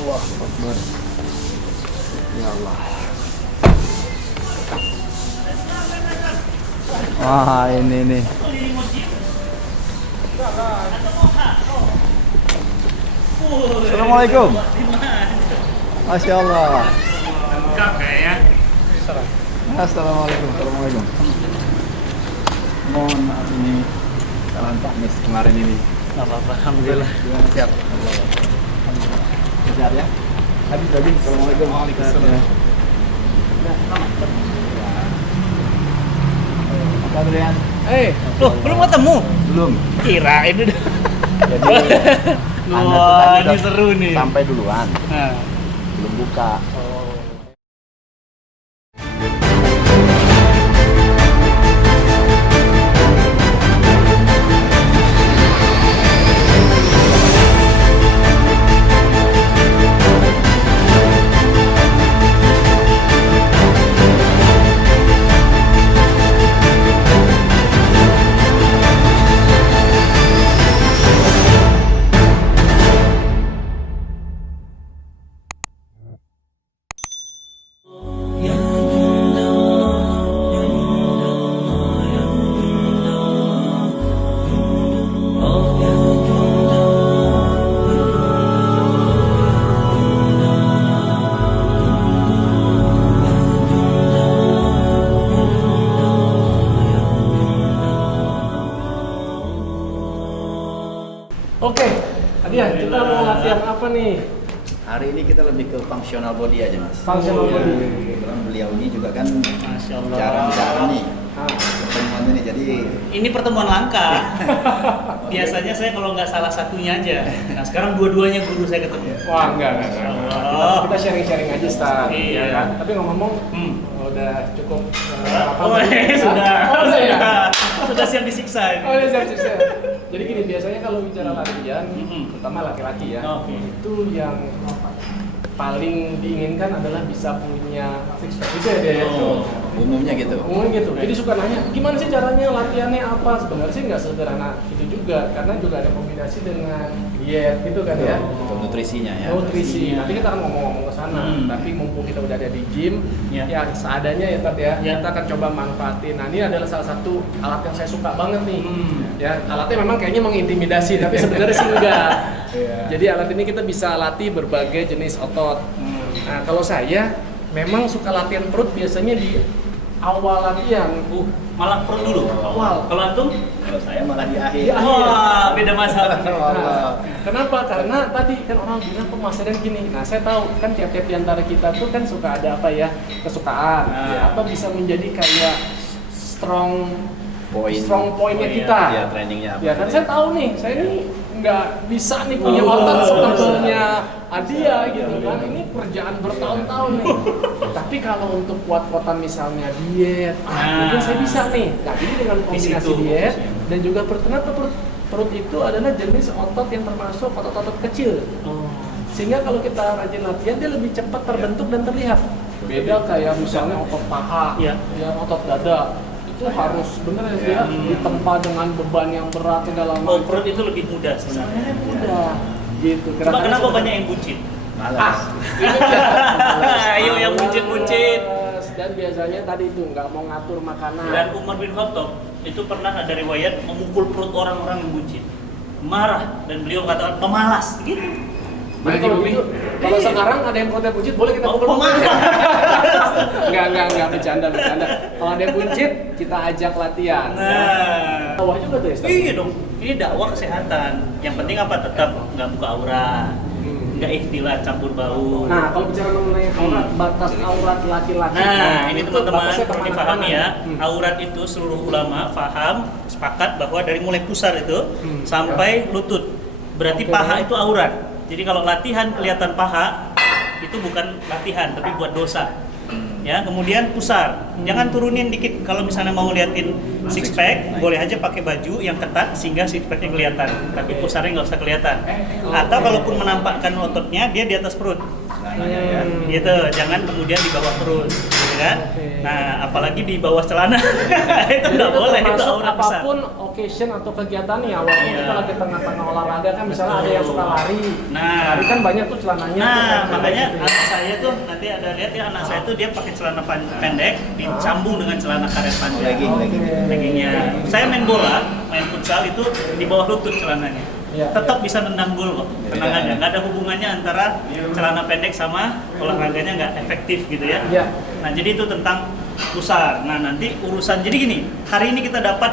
Allah Akbar. Ya Allah. Wah, ini nih. Assalamualaikum. Masya Allah. Lengkap kayaknya. Assalamualaikum. Assalamualaikum. Mohon maaf ini kesalahan teknis kemarin ini. Nggak apa-apa, alhamdulillah. Siap. Alhamdulillah. Sehat ya. Habis lagi. Assalamualaikum. Waalaikumsalam. Apa Adrian? Loh, belum ketemu? Belum. Kirain udah. Jadi Anda tuh Wah, tadi ini udah seru nih. sampai duluan. Nah. Belum buka. Oke, Adian, kita mau latihan apa nih? Hari ini kita lebih ke functional body aja, Mas. Functional body. Kebetulan beliau ini juga kan Masya Allah. jarang-jarang nih Ah. pertemuan ini, jadi Ini pertemuan langka. Biasanya saya kalau nggak salah satunya aja. Nah, sekarang dua-duanya guru saya ketemu. Wah, enggak. Allah. Kita sharing-sharing aja, Star. Iya. Ya kan? Tapi ngomong-ngomong, Hmm. udah cukup Oh, sudah. Oh, sudah. Sudah siap disiksa. Oh, udah siap. Jadi gini, biasanya kalau bicara latihan, terutama laki-laki ya, Oke. itu yang paling diinginkan adalah bisa punya six pack itu ya dia ya. Oh. umumnya gitu. Umumnya gitu. Jadi suka nanya, gimana sih caranya latihannya apa? Sebenarnya sih nggak sederhana itu juga, karena juga ada kombinasi dengan diet gitu kan ya. Untuk nutrisinya ya. Nutrisi. Nanti kita akan ngomong-ngomong ke sana. Tapi mumpung kita udah ada di gym, Ya. ya seadanya ya Tat ya. Ya. Kita akan coba manfaatin. Nah, ini adalah salah satu alat yang saya suka banget nih. Ya, alatnya memang kayaknya mengintimidasi, tapi sebenarnya sih enggak. Jadi alat ini kita bisa latih berbagai jenis otot. Nah, kalau saya memang suka latihan perut biasanya di awal latihan. Malah perut dulu. Awal. Kalau antum? Kalau saya malah di akhir. Di akhir. Wah, beda mazhab. Nah, kenapa? Karena tadi kan orang bilang pemasaran gini. Nah, saya tahu kan tiap-tiap di antara kita tuh kan suka ada apa ya, kesukaan, Nah. atau bisa menjadi kayak strong pointnya Oh, iya. kita. Iya, trainingnya apa Ya kan gitu saya ya. tahu nih, saya ini nggak bisa nih punya otot setebelnya Adia gitu kan. Ini kerjaan bertahun-tahun nih. Tapi kalau untuk kuat-kuatan misalnya diet, mungkin saya bisa nih. Nah, jadi dengan kombinasi situ. diet dan juga perut, kenapa perut itu adalah jenis otot yang termasuk otot-otot kecil. Sehingga kalau kita rajin latihan dia lebih cepat terbentuk dan terlihat. Beda kayak misalnya otot paha, Iya. ya otot dada itu harus bener ya ditempa dengan beban yang berat segala Oh, macam. perut itu lebih mudah sebenarnya. Sebenarnya mudah gitu. Coba Gerakannya kenapa seperti- banyak yang buncit? Malas. Itu dia. Ayo yang buncit-buncit. Males. Dan biasanya tadi itu nggak mau ngatur makanan. Dan Umar bin Khattab itu pernah ada riwayat memukul perut orang-orang yang buncit. Marah dan beliau katakan pemalas gitu. Jadi kalau gitu, kalau sekarang ada yang protes buncit, boleh kita Oh, pukul pemalas. Enggak, bercanda. Kalau ada yang buncit, kita ajak latihan. Nah, Bawah juga tuh ya, Ustaz? iya dong. Ini dakwah kesehatan. Yang penting apa? Tetap nggak buka aurat, nggak ikhtilat campur bau. Nah, kalau bicara mengenai aurat, batas aurat laki-laki. Nah, ini itu teman-teman batasnya perlu kemana-mana. dipahami ya. Hmm. Aurat itu seluruh ulama paham, sepakat bahwa dari mulai pusar itu sampai lutut. Berarti Oke. paha itu aurat. Jadi kalau latihan kelihatan paha itu bukan latihan tapi buat dosa. Ya, kemudian pusar. Jangan turunin dikit kalau misalnya mau liatin six pack, boleh aja pakai baju yang ketat sehingga six packnya kelihatan. Tapi pusarnya nggak usah kelihatan. Atau kalaupun menampakkan ototnya dia di atas perut. Namanya ya. Gitu, jangan kemudian di bawah perut, gitu kan? Oke. Nah, apalagi di bawah celana. Itu Jadi nggak boleh, itu termasuk aurat besar. apapun occasion atau kegiatannya, walaupun Iya. kita lagi tengah-tengah olahraga kan, misalnya ada yang suka lari. Nah. Lari kan banyak tuh celananya. Nah, tuh, makanya gitu ya. anak saya tuh nanti ada lihat ya, anak saya tuh dia pakai celana pendek disambung dengan celana karet panjang. Legging. Leggingnya. Saya main bola, main futsal itu di bawah lutut celananya. Iya. Tetap bisa nendang gol kok. Tenang aja, nggak ada hubungannya antara celana pendek sama olahraganya nggak efektif gitu ya. Iya. Nah, jadi itu tentang pusar. Nah, nanti urusan jadi gini, hari ini kita dapat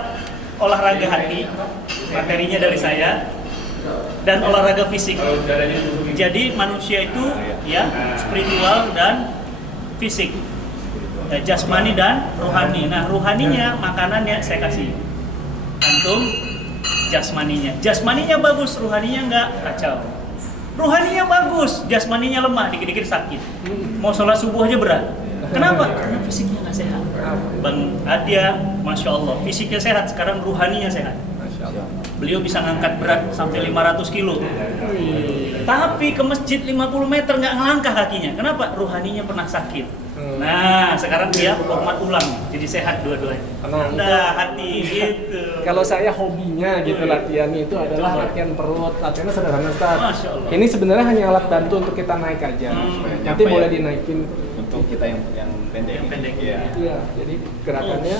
olahraga hati, materinya dari saya, dan olahraga fisik. Jadi manusia itu ya spiritual dan fisik, ya, jasmani dan rohani. Nah, rohaninya makanannya saya kasih antum, jasmaninya bagus, rohaninya enggak, kacau. Rohaninya bagus, jasmaninya lemah, dikit-dikit sakit. Mau sholat subuh aja berat. Kenapa? Karena fisiknya nggak sehat. Bang Adia, masya Allah, fisiknya sehat, sekarang rohaninya sehat. Beliau bisa ngangkat berat sampai 500 kilo. Tapi ke masjid 50 meter nggak ngelangkah kakinya. Kenapa? Rohaninya pernah sakit. Nah, sekarang dia format ulang, jadi sehat dua-duanya. Tenang. Nah, hati gitu. Kalau saya hobinya gitu latihannya itu adalah latihan perut, latihannya sederhana Ustaz. Masya Allah. Ini sebenarnya hanya alat bantu untuk kita naik aja. Nanti Nyampe boleh ya. dinaikin. Untuk kita yang pendek. Yang pendek. Iya. Iya, jadi gerakannya.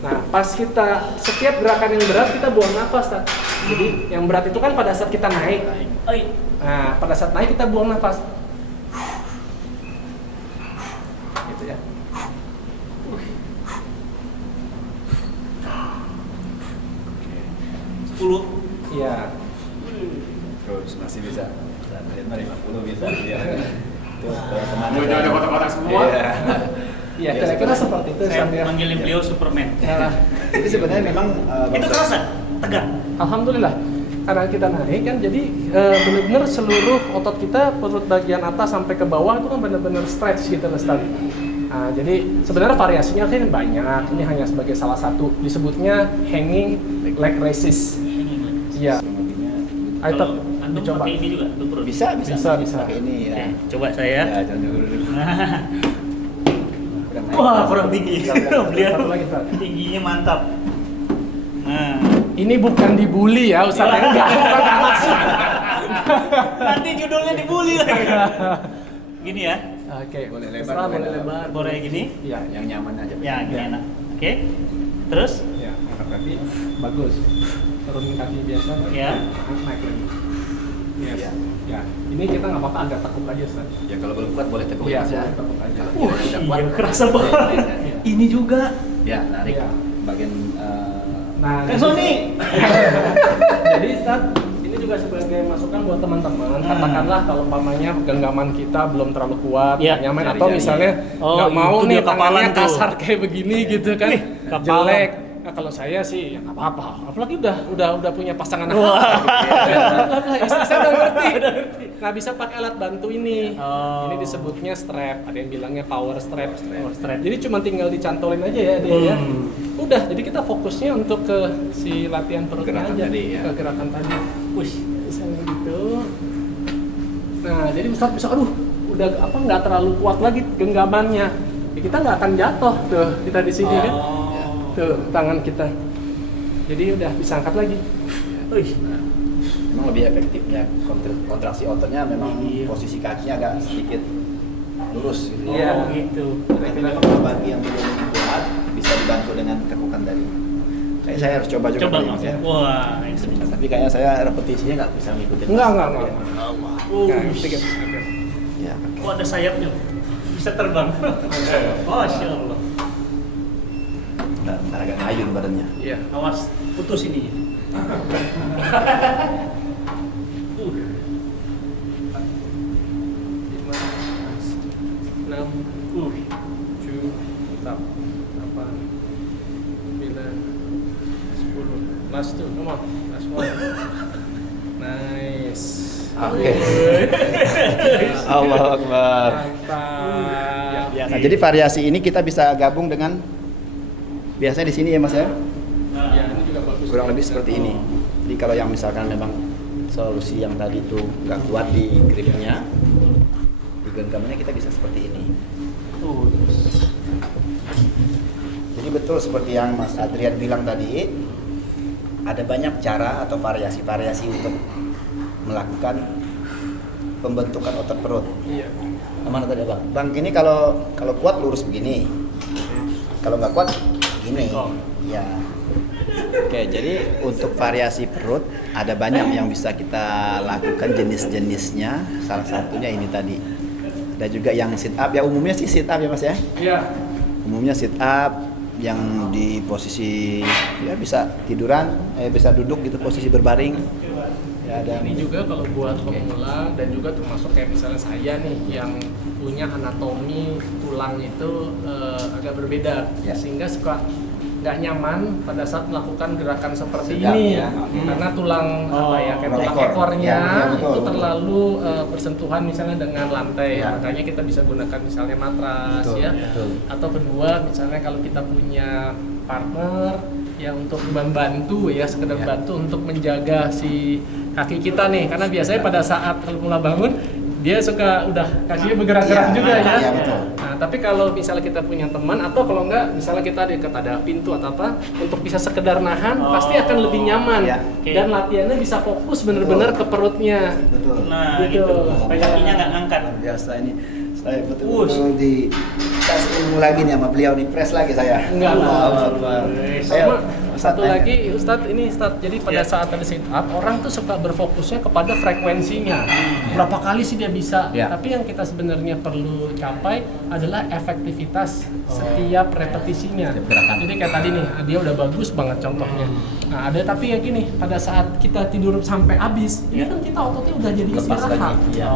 Nah, pas kita setiap gerakan yang berat kita buang nafas, Ustaz. Jadi yang berat itu kan pada saat kita naik. Oi. Nah, pada saat naik kita buang nafas. Gitu ya. 10. Iya. Terus masih bisa. Lihat mah 50 bisa. Iya. Tuh, kemana? Ada kotak-kotak semua. Iya. Iya, kira-kira seperti itu Saya sambil. manggilin beliau Superman. Nah, Jadi sebenarnya memang Itu terasa tegang. alhamdulillah. Karena kita naik kan, jadi benar-benar seluruh otot kita, perut bagian atas sampai ke bawah itu kan benar-benar stretch gitu Ustaz. Nah, jadi sebenarnya variasinya kan banyak. Ini hanya sebagai salah satu, disebutnya hanging leg raises. Iya. Ayo Kalau Tet, antum dicoba. pakai ini juga untuk perut. bisa. Bisa. Pakai ini ya. Oke, coba saya. Ya, jangan dulu. Kurang naik. Wah, kurang tinggi. Beliau Satu lagi, Ustaz. tingginya mantap. Nah, Ini bukan dibully ya Ustaz, enggak, bukan maksud. nanti judulnya dibully lagi. Gini ya, Oke, Boleh lebar, terserah, boleh boleh lebar. boleh gini. Iya, Yang nyaman aja. Ya, gini Ya. enak. Oke. Terus, ya, angkat kaki, bagus. Turunin kaki biasa. Ya. Naik lagi. Yes. Ya. Ya, ini kita nggak apa-apa agak tekuk aja Ustaz. Ya kalau belum kuat boleh tekuk Iya, Mas, ya. boleh tekuk aja. Kalau udah kuat, iya kerasa banget. ya. Ini juga. Ya, narik Iya. bagian Nah, Kang Sony. jadi Ustaz, ini juga sebagai masukan buat teman-teman. Katakanlah kalau umpamanya genggaman kita belum terlalu kuat, Iya. nggak nyaman, atau Jari-jari. misalnya Oh, nggak mau itu nih dia kapalan tangannya tuh. kasar kayak begini gitu kan, Wih, kapalan. jelek. Nah, kalau saya sih ya nggak apa-apa. Apalagi udah punya pasangan. Wah. Istri saya udah ngerti. Nah, bisa pakai alat bantu ini. Oh. Ini disebutnya strap. Ada yang bilangnya power strap. Power strap. Jadi cuma tinggal dicantolin aja ya dia ya. Hmm. Udah, jadi kita fokusnya untuk ke si latihan perutnya Gerakan aja. tadi, ya. Ke gerakan tadi. Wih. Misalnya gitu. Nah, jadi Ustaz bisa, aduh, udah apa nggak terlalu kuat lagi genggamannya. Ya, kita nggak akan jatuh tuh, kita di sini kan. Tuh, tangan kita. Jadi udah bisa angkat lagi. Wih. memang lebih efektif ya. Kontraksi ototnya memang Iya. posisi kakinya agak sedikit lurus gitu. Iya. Oh, gitu. Kira-kira kalau bagi yang belum kuat bisa dibantu dengan tekukan tadi. Kayak saya harus coba juga Coba kali, Mas. Mas, ya. Wah, ini. Tapi kayaknya saya repetisinya nggak bisa ngikutin. Enggak. Allah. Nah, sedikit. Ya, Oh, ada sayapnya. Bisa terbang. Masya Allah. ntar agak ngayun badannya. Iya. Awas, putus ini. 6, 7, 8, 9, 10. Last two, come on. Last one. Nice. Oke. Allah Akbar. Mantap. Nah, jadi variasi ini kita bisa gabung dengan biasanya di sini ya Mas ya. Ya, ini juga bagus. Kurang lebih seperti ini. Jadi kalau yang misalkan memang solusi yang tadi itu nggak kuat di gripnya, di genggamannya kita bisa seperti ini. Jadi betul seperti yang Mas Adrian bilang tadi, ada banyak cara atau variasi-variasi untuk melakukan pembentukan otot perut. Iya. Mana tadi bang? Bang gini kalau kuat lurus begini, kalau nggak kuat gini. Ya. Oke, jadi untuk variasi perut ada banyak yang bisa kita lakukan jenis-jenisnya. Salah satunya ini tadi. Ada juga yang sit up ya, umumnya sih sit up ya Mas ya. Iya. Umumnya sit up yang di posisi ya bisa tiduran, bisa duduk gitu posisi berbaring. Ya, ada Ini juga kalau buat pemula dan juga termasuk kayak misalnya saya nih yang punya anatomi tulang itu agak berbeda, Ya. sehingga suka nggak nyaman pada saat melakukan gerakan seperti Sedap, ini ya. karena tulang kayak tulang tulang ekor. ekornya Ya, betul, itu betul. terlalu bersentuhan misalnya dengan lantai, Ya. makanya kita bisa gunakan misalnya matras Betul, ya. betul. Atau kedua misalnya kalau kita punya partner yang untuk membantu ya, sekedar Ya. bantu untuk menjaga si kaki kita nih, karena biasanya pada saat mulai bangun dia suka udah kakinya bergerak-gerak Iya, juga ya. iya, betul. Nah, tapi kalau misalnya kita punya teman atau kalau enggak misalnya kita dekat ada pintu atau apa untuk bisa sekedar nahan pasti akan lebih nyaman Iya. dan latihannya bisa fokus bener-bener ke perutnya. betul. Nah, Gitu. gitu. Supaya kakinya nggak ngangkat. Luar biasa ini. Saya betul-betul di tes ilmu lagi nih sama beliau nih, press lagi saya. Enggak lah. Allahu Akbar. Sama Ustaz satu tanya. lagi Ustadz, jadi pada Ya. saat ada sit up orang tuh suka berfokusnya kepada frekuensinya. Berapa kali sih dia bisa? Ya. Tapi yang kita sebenarnya perlu capai adalah efektivitas setiap repetisinya. Setiap gerakan. Jadi kayak tadi nih, dia udah bagus banget contohnya. Nah, ada tapi yang gini, pada saat kita tidur sampai habis, ini kan kita ototnya udah jadi Lepas istirahat. lagi. Ya.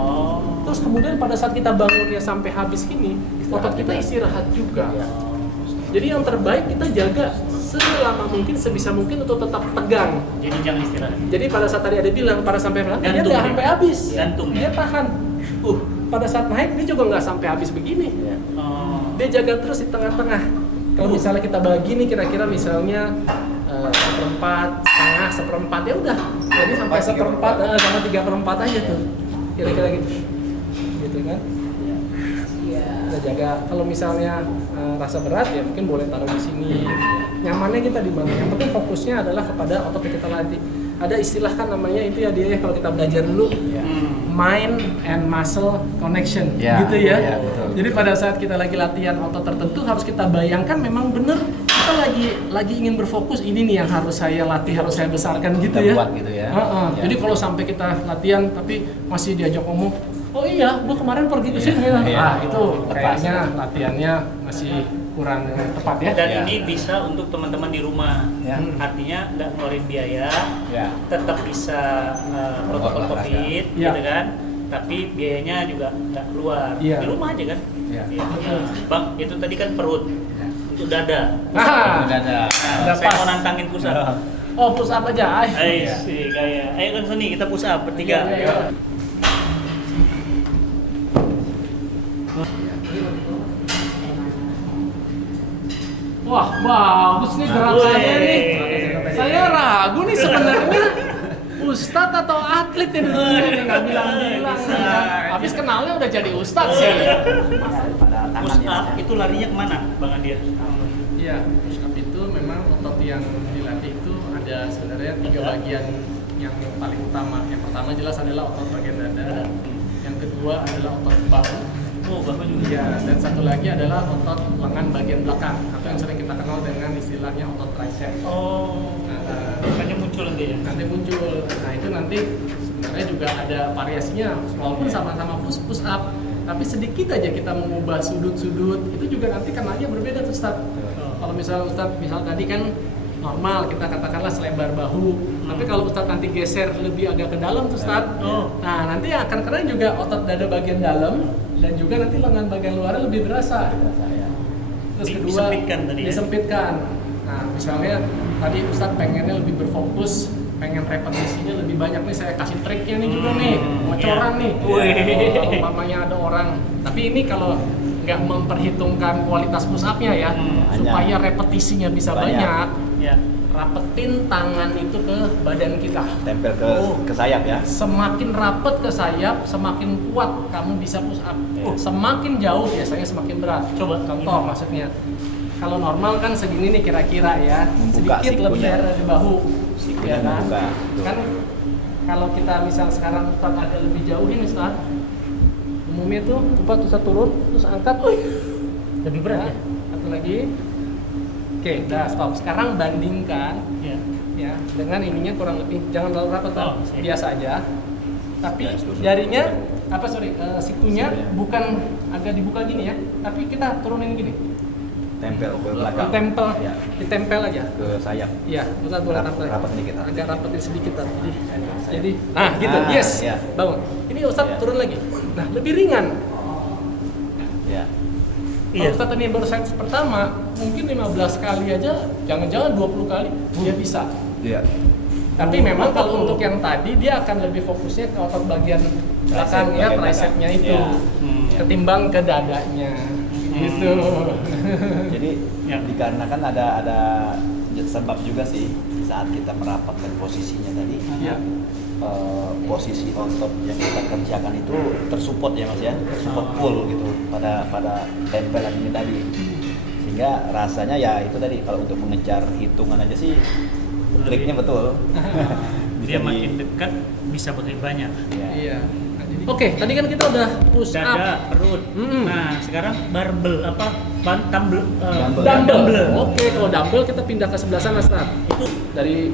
Terus kemudian pada saat kita bangunnya sampai habis gini, otot kita istirahat juga. Jadi yang terbaik kita jaga selama mungkin, sebisa mungkin untuk tetap tegang. Jadi jangan istirahat. Jadi pada saat tadi ada bilang, pada sampai naik dia Gantung nggak dia. sampai habis. Gantung Dia tahan. Pada saat naik dia juga nggak sampai habis begini. Oh. Dia jaga terus di tengah-tengah. Kalau misalnya kita bagi nih kira-kira misalnya seperempat, setengah, seperempat ya udah. Jadi sampai seperempat sama 3/4 aja tuh. Kira-kira gitu. Gitu kan? Kita jaga. Kalau misalnya rasa berat ya mungkin boleh taruh di sini. Nyamannya kita di mana? Yang penting fokusnya adalah kepada otot yang kita latih. Ada istilah kan namanya itu ya dia kalau kita belajar dulu mind and muscle connection Ya, gitu ya. ya, betul. Jadi pada saat kita lagi latihan otot tertentu harus kita bayangkan memang bener kita lagi ingin berfokus ini nih yang harus saya latih, harus saya besarkan gitu Kita ya. buat gitu ya. Heeh. Ya. Jadi kalau sampai kita latihan tapi masih diajak ngomong, oh iya, gua kemarin pergi ke sini. Iya. Ah, itu Lepas. kayaknya latihannya masih kurang tepat ya. Dan Ya. ini bisa untuk teman-teman di rumah. Ya. Artinya nggak ngeluarin biaya, Ya. tetap bisa protokol Olahraga. COVID, Ya. gitu kan? Tapi biayanya juga nggak keluar. Iya. Di rumah aja kan? Ya. Iya. Bang, itu tadi kan perut. Ya. Untuk dada. Ah, Udah ada. Nah, Udah saya pas. mau nantangin push up. oh push up aja. Ayo, sih, gaya. Ayo kan Sony, kita push up bertiga. Iya, iya. Wah, bagus nih gerakannya nih. Saya ragu nih sebenarnya Ustadz atau atlet ini nggak bilang-bilang nih kan. Habis kenalnya udah jadi Ustadz sih. Pada Push tangan up itu larinya kemana, Bang Andir? Iya, push up itu memang otot yang dilatih itu ada sebenarnya 3 bagian yang paling utama. Yang pertama jelas adalah otot bagian dada. Yang kedua adalah otot bahu. Oh, Bapak juga. Iya, dan satu lagi adalah otot lengan bagian belakang atau yang sering kita kenal dengan istilahnya otot tricep. Oh, makanya muncul nanti ya. Nanti muncul. Nah, itu nanti sebenarnya juga ada variasinya walaupun sama-sama push up, tapi sedikit aja kita mengubah sudut-sudut itu juga nanti kenanya berbeda tuh Ustaz. Kalau misal tadi kan normal kita katakanlah selebar bahu, tapi kalau Ustaz nanti geser lebih agak ke dalam tuh Ustaz. Nah, nanti yang akan kena juga otot dada bagian dalam dan juga nanti lengan bagian luar lebih berasa. Terus kedua Disempitkan tadi ya? disempitkan. Nah, misalnya tadi Ustaz pengennya lebih berfokus, pengen repetisinya lebih banyak nih, saya kasih triknya nih juga nih, bocoran nih. Kalau umpamanya ada orang, tapi ini kalau nggak memperhitungkan kualitas push up-nya ya, Banyak. supaya repetisinya bisa Banyak. banyak. Ya. rapetin tangan itu ke badan kita. Tempel ke sayap ya. Semakin rapet ke sayap, semakin kuat kamu bisa push up. Semakin jauh biasanya semakin berat. Coba contoh maksudnya. Kalau normal kan segini nih kira-kira ya, Membuka sedikit lebih sikunya. dari bahu. Sikunya Ya kan? membuka. Kan kalau kita misal sekarang Ustaz agak lebih jauh ini Ustaz. Umumnya tuh coba Ustaz turun, terus angkat. lebih berat ya. Satu lagi. Oke, udah stop. Sekarang bandingkan Ya. ya dengan ininya kurang lebih jangan terlalu rapat kan, biasa aja. Tapi jarinya sikunya bukan agak dibuka gini ya, tapi kita turunin gini. Tempel ke belakang. Ditempel, Ya. ditempel aja. Ke sayap. Iya, Ustaz boleh tampil. Rapat sedikit. Agak rapetin sedikit tadi. Sayap. Jadi, nah gitu, Ah, yes. iya. Bangun. Ini Ustaz Iya. turun lagi. Nah, lebih ringan. Ya. Kalau Ustaz tadi baru set pertama, mungkin 15 kali aja, jangan-jangan 20 kali, dia bisa. Iya. Tapi memang kalau untuk yang tadi dia akan lebih fokusnya ke otot bagian belakang ya, bagian tricepnya belakang. itu, Ya. ketimbang ke dadanya, gitu. Jadi Ya. dikarenakan ada sebab juga sih saat kita merapatkan posisinya tadi. Ya. Posisi otot yang kita kerjakan itu tersupport ya Mas ya, tersupport full gitu pada tempelan ini tadi, sehingga rasanya ya itu tadi kalau untuk mengejar hitungan aja sih triknya betul. Dia makin dekat bisa lebih banyak. Ya. Iya. Oke, tadi kan kita udah push up, Dada, perut. Nah, sekarang barbel dumbbell. dumbbell. Oke, kalau dumbbell kita pindah ke sebelah sana, Ustaz. Itu Dari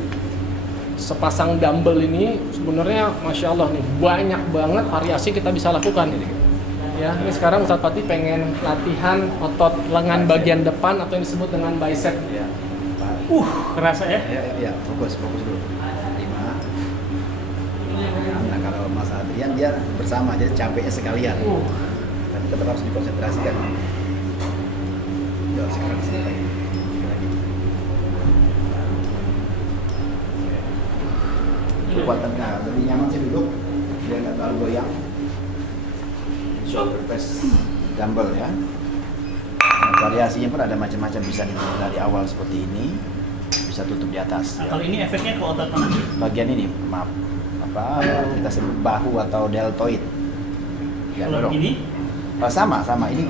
sepasang dumbbell ini sebenarnya Masya Allah nih banyak banget variasi kita bisa lakukan ini. Ya, ini sekarang Ustaz Fatih pengen latihan otot lengan bagian depan atau yang disebut dengan bicep. Ya. kerasa ya. Ya, fokus dulu. 5. Nah, kalau Mas Adrian dia bersama, jadi capeknya sekalian. Tapi tetap harus dikonsentrasikan. Ya, sekarang sini lagi. Kekuatan lebih nyaman sih duduk, biar nggak terlalu goyang. Shoulder press dumbbell ya. Nah, variasinya pun ada macam-macam, bisa dimulai dari awal seperti ini, bisa tutup di atas. Nah, kalau ini efeknya ke otot mana sih? Bagian ini, maaf, kita sebut bahu atau deltoid. Ya, Kalau dorong. ini Sama ini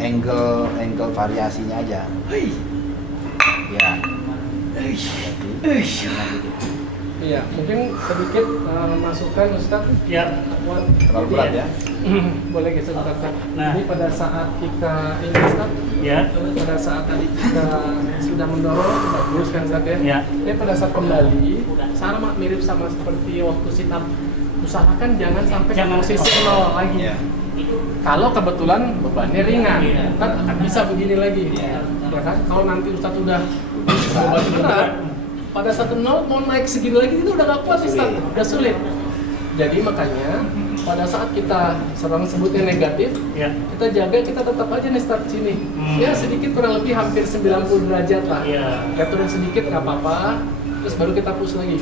angle variasinya aja. Ya. Iya, mungkin sedikit masukan Ustaz. ya Terlalu berat ya. Boleh geser Ustaz. Nah. Ini pada saat kita ini Ustaz, ya pada saat tadi kita sudah mendorong bagus kan Ustaz ya. Ya. Ini pada saat kembali sama mirip sama seperti waktu sit up. Usahakan jangan sampai ke Jangan posisi stop. nol lagi. Ya. Kalau kebetulan bebannya ringan, kan akan bisa begini lagi. Iya. Ya kan? Kalau nanti Ustaz udah beban berat, pada saat nol mau naik segini lagi itu udah gak kuat Ustaz, udah sulit. Jadi makanya pada saat kita serang sebutnya negatif, ya kita jaga, kita tetap aja nih start sini. Ya sedikit kurang lebih hampir 90 derajat lah. Iya. Ya turun sedikit nggak apa-apa, terus baru kita push lagi.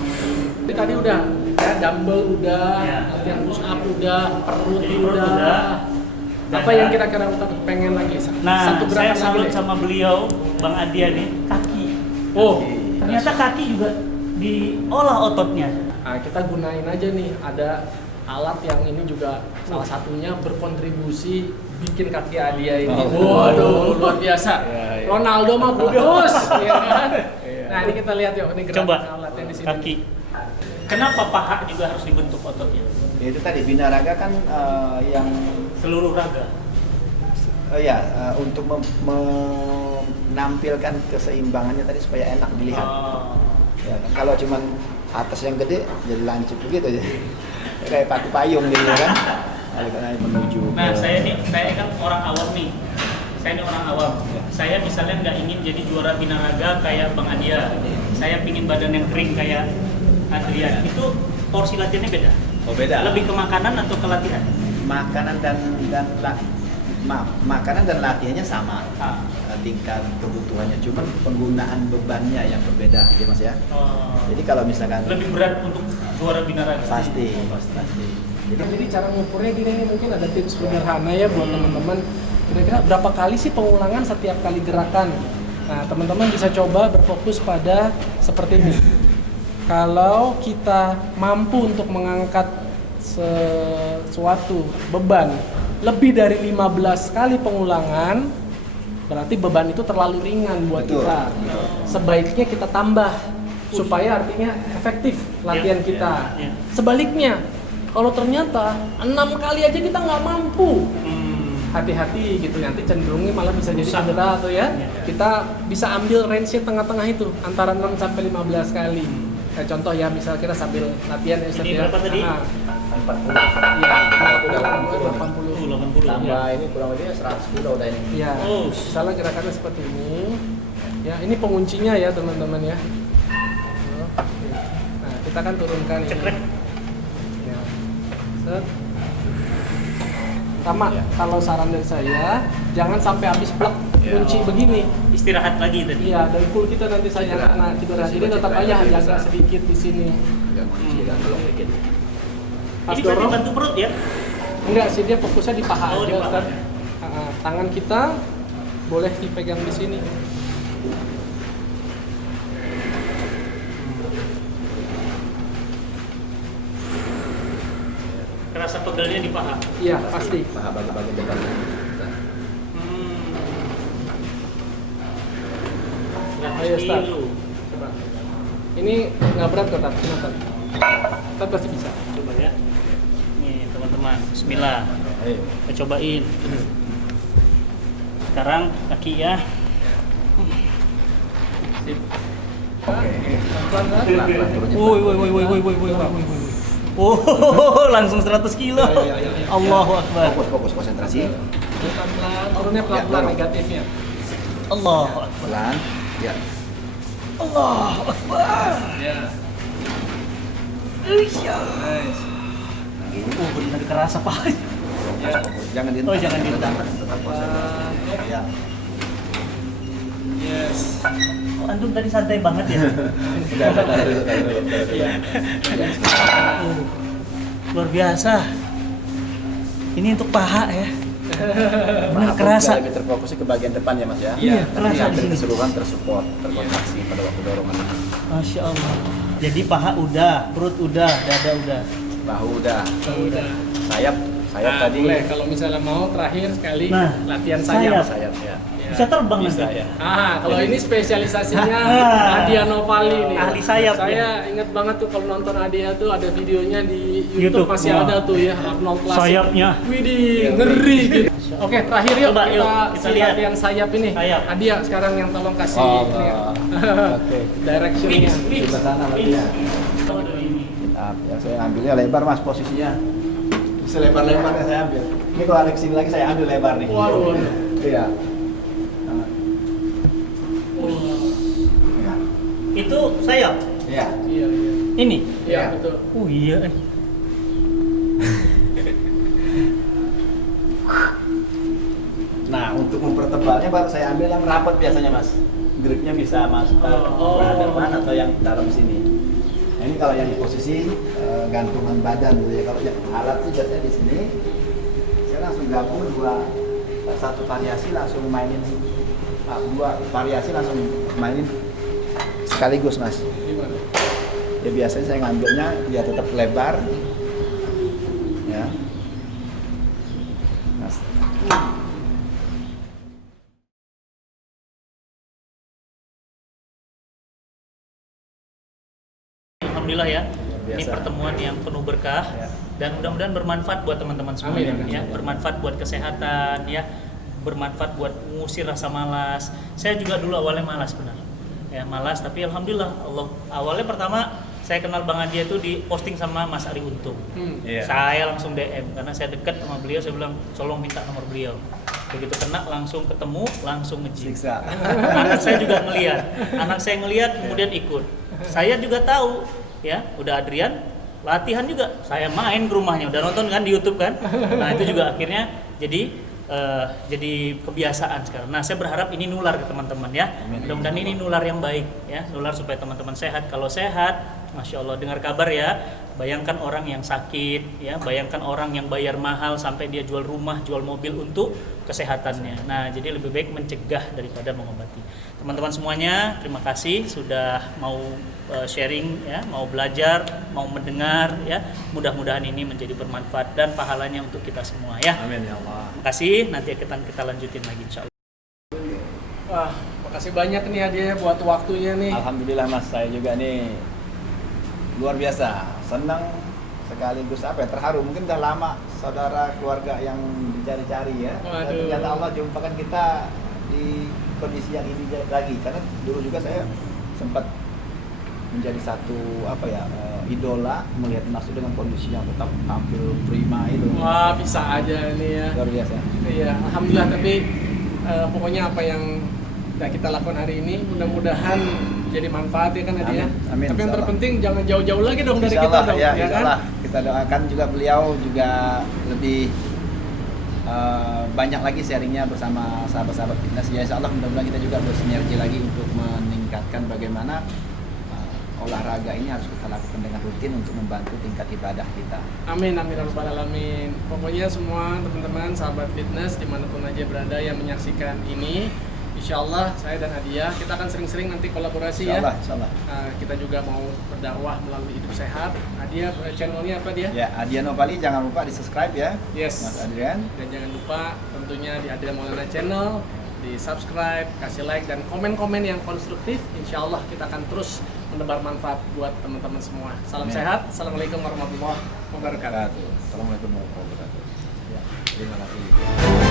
Jadi tadi udah, ya dumbbell udah, Iya. latihan push up udah, perut Perut udah. udah. Apa yang kira-kira Ustaz pengen lagi? Nah, Satu saya gerakan salut lagi deh. sama beliau, Bang Adia nih, kaki. Oh, Ternyata kaki juga diolah ototnya. nah, kita gunain aja nih, ada alat yang ini juga salah satunya berkontribusi bikin kaki Adia ini. Waduh, luar biasa. Iya. Ronaldo mah putus, ya kan? Nah, ini kita lihat yuk, ini gerakan Coba alat yang di sini. kaki. Kenapa paha juga harus dibentuk ototnya? Ya, itu tadi binaraga kan yang Seluruh raga. untuk menampilkan keseimbangannya tadi supaya enak dilihat. Ya, kan? Kalau cuman atas yang gede jadi lancip begitu aja. Kayak pakai payung gitu kan. Kalau menuju Nah, ke- saya kan orang awam nih. Saya ini orang awam. Saya misalnya nggak ingin jadi juara binaraga kayak Bang Adia. Saya pingin badan yang kering kayak Adrian. Itu porsi latihannya beda. Oh, beda. Lebih ke makanan atau ke latihan? Makanan makanan dan latihannya sama. Ah. Tingkat kebutuhannya, cuman penggunaan bebannya yang berbeda, ya Mas ya. Jadi kalau misalkan Lebih berat untuk juara binaraga. pasti. Jadi cara mengukurnya gini nih, mungkin ada tips sederhana ya buat teman-teman. Kira-kira berapa kali sih pengulangan setiap kali gerakan? Nah, teman-teman bisa coba berfokus pada seperti ini. Kalau kita mampu untuk mengangkat sesuatu beban lebih dari 15 kali pengulangan, berarti beban itu terlalu ringan buat Betul. kita. Sebaiknya kita tambah supaya artinya efektif latihan kita. Sebaliknya, kalau ternyata 6 kali aja kita nggak mampu, hati-hati gitu, nanti cenderungnya malah bisa jadi cedera atau ya. Kita bisa ambil range-nya tengah-tengah itu antara 6 sampai 15 kali. Kayak contoh ya, misal kita sambil latihan ya Ustaz Ini ya. berapa tadi? 40. Iya, 80. 80. Tambah ini kurang lebih 100 kilo udah ini. Iya. Oh. Misalnya gerakannya seperti ini. Ya, ini penguncinya ya teman-teman ya. Oke. Nah, kita kan turunkan ini. Cekrek. Ya. Set. Sama, kalau saran dari saya, jangan sampai habis plek kunci begini. Istirahat lagi tadi. Iya, dengkul kita nanti saya kena cedera. Jadi tetap aja jaga sedikit di sini. Agak kunci dan tolong dikit. Pas Ini berarti dorong, bantu perut ya? enggak sih, dia fokusnya di paha Oh, di aja, paha. Ustaz. Tangan kita boleh dipegang di sini. Kerasa pegelnya di paha. Iya, pasti. Paha bagian depan. Ayo, Ustaz. Coba. Ini nggak berat kok, Tat. Kenapa? Tat pasti bisa. Coba ya. Nih teman-teman, bismillah. Ayo. Kita cobain. Sekarang kaki ya. Sip. Oke. Pelan-pelan, Tat. Pelan-pelan turunnya. Woi woi woi woi woi woi woi woi. Oh, langsung 100 kilo. Allahu Akbar. Fokus konsentrasi. Pelan-pelan, turunnya pelan-pelan dorong. negatifnya. Allahu Akbar. Pelan. Ya. Allahu Akbar. Ya. Iya. Nice. Oh, benar kerasa pahanya. Ya. Jangan ditahan. Oh, jangan ditahan. Tetap konsentrasi. Ya. Yes. Oh, antum tadi santai banget ya. Tahan dulu. Iya. Luar biasa. Ini untuk paha ya. Benar Maaf, kerasa. juga lebih terfokusnya ke bagian depan ya Mas ya. Iya, Tapi kerasa di hampir sini. keseluruhan tersupport, terkontraksi pada waktu dorongan. Masya Allah. Jadi paha udah, perut udah, dada udah. Bahu udah. Udah. Sayap Nah, tadi. boleh kalau misalnya mau terakhir sekali Nah, latihan sayap. sayap. Sayap ya. Bisa terbang Bisa nanti. ya. Kalau ini spesialisasinya Ah. Adia Novali nih. Ahli sayap, Saya ingat banget tuh kalau nonton Adia tuh ada videonya di YouTube, YouTube. masih Wah. ada tuh ya Arnold Classic. Sayapnya. Widih, ngeri gitu. Oke, terakhir yuk Coba, yuk, kita kita lihat. latihan sayap ini. Sayap. Adia sekarang yang tolong kasih Oh, ini ya. Oke. Directionnya. Fix. Sebelah sana latihan. Waduh, ini. Maaf, ya saya ambilnya lebar Mas posisinya. Bisa lebar-lebarnya saya ambil. Ini kalau ada kesini lagi saya ambil lebar nih. Waduh. Iya. Nah, iya. Itu sayap. Iya. Iya, iya. Ini. Iya, Iya. betul. Oh iya. Nah, untuk mempertebalnya baru saya ambil yang rapat biasanya Mas. Gripnya bisa masuk ke Oh. badan atau yang dalam sini. Nah, ini kalau yang di posisi gantungan badan gitu ya. Kalau yang alat sih biasanya di sini. Saya langsung gabung satu variasi langsung mainin dua variasi langsung mainin sekaligus Mas. Gimana? Ya biasanya saya ngambilnya dia tetap lebar. Ya. Mas. Alhamdulillah ya. Ini Biasa. pertemuan yang penuh berkah Ya. dan mudah-mudahan bermanfaat buat teman-teman semua Amin, amin. ya. Bermanfaat buat kesehatan ya. Bermanfaat buat mengusir rasa malas. Saya juga dulu awalnya malas benar. Ya, malas tapi alhamdulillah Allah awalnya pertama saya kenal Bang Adi itu di posting sama Mas Ari Untung. Iya. Saya langsung DM karena saya dekat sama beliau, saya bilang tolong minta nomor beliau. Begitu kena langsung ketemu, langsung nge-gym. Siksa. Anak saya juga ngelihat, kemudian ikut. Saya juga tahu, ya, udah Adrian latihan juga. Saya main ke rumahnya, udah nonton kan di YouTube kan. Nah itu juga akhirnya jadi kebiasaan sekarang. Nah saya berharap ini nular ke teman-teman ya. Mudah-mudahan ini nular yang baik, ya, nular supaya teman-teman sehat. Kalau sehat, Masya Allah, dengar kabar ya. Bayangkan orang yang sakit, ya, bayangkan orang yang bayar mahal sampai dia jual rumah, jual mobil untuk kesehatannya. Nah, jadi lebih baik mencegah daripada mengobati. Teman-teman semuanya, terima kasih sudah mau sharing, ya, mau belajar, mau mendengar, ya. Mudah-mudahan ini menjadi bermanfaat dan pahalanya untuk kita semua, ya. Amin ya Allah. Terima kasih. Nanti kita lanjutin lagi, insya Allah. Wah, makasih banyak nih hadiahnya buat waktunya nih. Alhamdulillah Mas, saya juga nih luar biasa, senang sekaligus terharu. Mungkin udah lama saudara keluarga yang dicari-cari ya. Dan ternyata Allah jumpakan kita di kondisi yang ini lagi. Karena dulu juga saya sempat menjadi satu idola melihat Mas dengan kondisi yang tetap tampil prima itu. Wah, bisa aja nih ya. Luar biasa. Iya, alhamdulillah. Tapi pokoknya apa yang kita lakukan hari ini mudah-mudahan jadi manfaat ya kan Hadi ya. Amin. Tapi yang terpenting jangan jauh-jauh lagi dong dari kita dong. Ya, ya kan? Kita doakan juga beliau juga lebih banyak lagi sharingnya bersama sahabat-sahabat fitness. Ya insya Allah mudah-mudahan kita juga bersinergi lagi untuk meningkatkan bagaimana olahraga ini harus kita lakukan dengan rutin untuk membantu tingkat ibadah kita. Amin, amin, rabbal alamin. Pokoknya semua teman-teman sahabat fitness dimanapun aja berada yang menyaksikan ini, insya Allah saya dan Hadiah kita akan sering-sering nanti kolaborasi Insya Allah, ya. insya Allah. Kita juga mau berdakwah melalui hidup sehat. Hadiah channelnya apa dia? Ya, Adrian Novali jangan lupa di subscribe ya. Yes. Mas Adrian. Dan jangan lupa tentunya di Adrian Maulana Channel, di subscribe, kasih like dan komen-komen yang konstruktif. Insya Allah kita akan terus menebar manfaat buat teman-teman semua. Salam Amin. sehat. Assalamualaikum warahmatullahi wabarakatuh. Assalamualaikum warahmatullahi wabarakatuh. Ya, terima kasih.